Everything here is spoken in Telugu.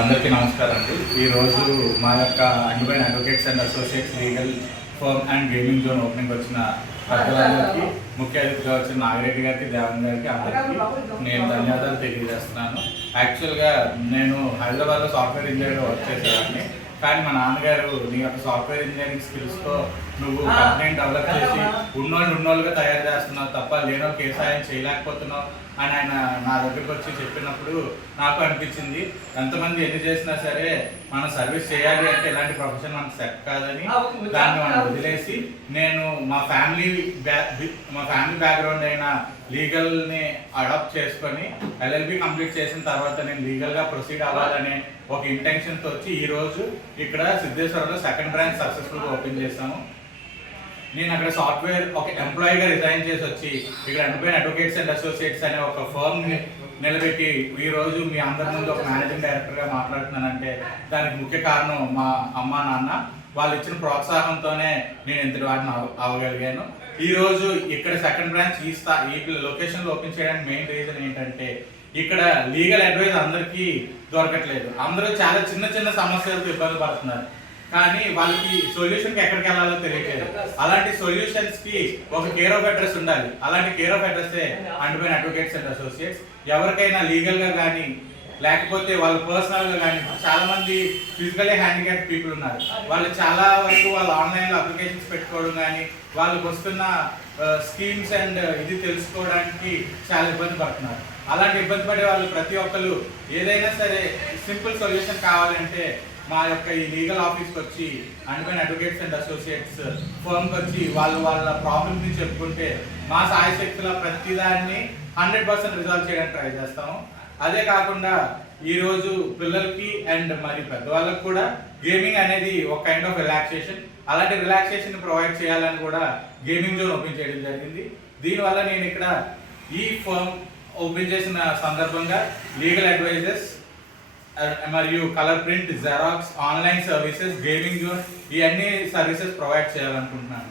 అందరికీ నమస్కారం అండి. ఈరోజు మా యొక్క అండిబైన్ advocates and associates legal firm and gaming zone opening వచ్చిన పెద్దలందరికీ, ముఖ్య అతిథిగా వచ్చిన నాగిరెడ్డి గారికి, దేవన్ గారికి అందరికీ నేను ధన్యవాదాలు తెలియజేస్తున్నాను. యాక్చువల్గా నేను హైదరాబాద్లో సాఫ్ట్వేర్ ఇంజనీర్గా వర్క్ చేసేవాడిని. కానీ మా నాన్నగారు నీ యొక్క సాఫ్ట్వేర్ ఇంజనీరింగ్ స్కిల్స్తో నువ్వు కంపెనీని డెవలప్ చేసి ఉన్నోళ్ళుగా తయారు చేస్తున్నావు తప్ప లేనో కేసాయం చేయలేకపోతున్నావు అని ఆయన నా దగ్గరికి వచ్చి చెప్పినప్పుడు నాకు అనిపించింది, ఎంతమంది ఎన్ని చేసినా సరే మనం సర్వీస్ చేయాలి అంటే ఇలాంటి ప్రొఫెషన్ మనకు సెట్ కాదని దాన్ని మనం వదిలేసి నేను మా ఫ్యామిలీ బ్యాక్గ్రౌండ్ అయిన లీగల్ని అడాప్ట్ చేసుకొని ఎల్ఎల్బి కంప్లీట్ చేసిన తర్వాత నేను లీగల్గా ప్రొసీడ్ అవ్వాలనే ఒక ఇంటెన్షన్తో వచ్చి ఈరోజు ఇక్కడ సిద్ధేశ్వరంలో సెకండ్ బ్రాంచ్ సక్సెస్ఫుల్గా ఓపెన్ చేస్తాము. నేను అక్కడ సాఫ్ట్వేర్ ఒక ఎంప్లాయీగా రిజైన్ చేసి వచ్చి ఇక్కడ అండిబైన్ అడ్వకేట్స్ అండ్ అసోసియేట్స్ అనే ఒక ఫర్మ్ నిలబెట్టి ఈరోజు మీ అందరి ముందు ఒక మేనేజింగ్ డైరెక్టర్గా మాట్లాడుతున్నానంటే దానికి ముఖ్య కారణం మా అమ్మ నాన్న వాళ్ళు ఇచ్చిన ప్రోత్సాహంతోనే నేను ఇంతటి వాటిని అవ్వగలిగాను. ఈరోజు ఇక్కడ సెకండ్ బ్రాంచ్ ఈ లొకేషన్లో ఓపెన్ చేయడానికి మెయిన్ రీజన్ ఏంటంటే ఇక్కడ లీగల్ అడ్వైజ్ అందరికీ దొరకట్లేదు. అందరూ చాలా చిన్న చిన్న సమస్యలతో ఇబ్బంది పడుతున్నారు, కానీ వాళ్ళకి సొల్యూషన్కి ఎక్కడికి వెళ్ళాలో తెలియట్లేదు. అలాంటి సొల్యూషన్స్కి ఒక కేర్ ఆఫ్ అడ్రస్ ఉండాలి. అలాంటి కేర్ ఆఫ్ అడ్రస్సే అండిబైన్ అడ్వకేట్స్ అండ్ అసోసియేట్స్. ఎవరికైనా లీగల్గా కానీ లేకపోతే వాళ్ళు పర్సనల్గా కానీ, చాలా మంది ఫిజికల్లీ హ్యాండిక్యాప్ పీపుల్ ఉన్నారు. వాళ్ళు చాలా వరకు వాళ్ళు ఆన్లైన్లో అప్లికేషన్స్ పెట్టుకోవడం కానీ వాళ్ళకి వస్తున్న స్కీమ్స్ అండ్ ఇది తెలుసుకోవడానికి చాలా ఇబ్బంది పడుతున్నారు. అలాంటి ఇబ్బంది పడే వాళ్ళు ప్రతి ఒక్కరు ఏదైనా సరే సింపుల్ సొల్యూషన్ కావాలంటే మా యొక్క ఈ లీగల్ ఆఫీస్కి వచ్చి అండిబైన్ అడ్వకేట్స్ అండ్ అసోసియేట్స్ ఫర్మ్కి వచ్చి వాళ్ళ ప్రాబ్లమ్స్ని చెప్పుకుంటే మా సాయశక్తుల ప్రతిదాన్ని 100% రిజాల్వ్ చేయడానికి ట్రై చేస్తాము. అదే కాకుండా ఈరోజు పిల్లలకి అండ్ మరి పెద్దవాళ్ళకి కూడా గేమింగ్ అనేది ఒక కైండ్ ఆఫ్ రిలాక్సేషన్. అలాంటి రిలాక్సేషన్ ప్రొవైడ్ చేయాలని కూడా గేమింగ్ జోన్ ఓపెన్ చేయడం జరిగింది. దీనివల్ల నేను ఇక్కడ ఈ ఫర్మ్ ఓపెన్ చేసిన సందర్భంగా లీగల్ అడ్వైజర్స్ మరియు colour print, xerox, online services, gaming zone ఇవన్నీ సర్వీసెస్ ప్రొవైడ్ చేయాలనుకుంటున్నాను.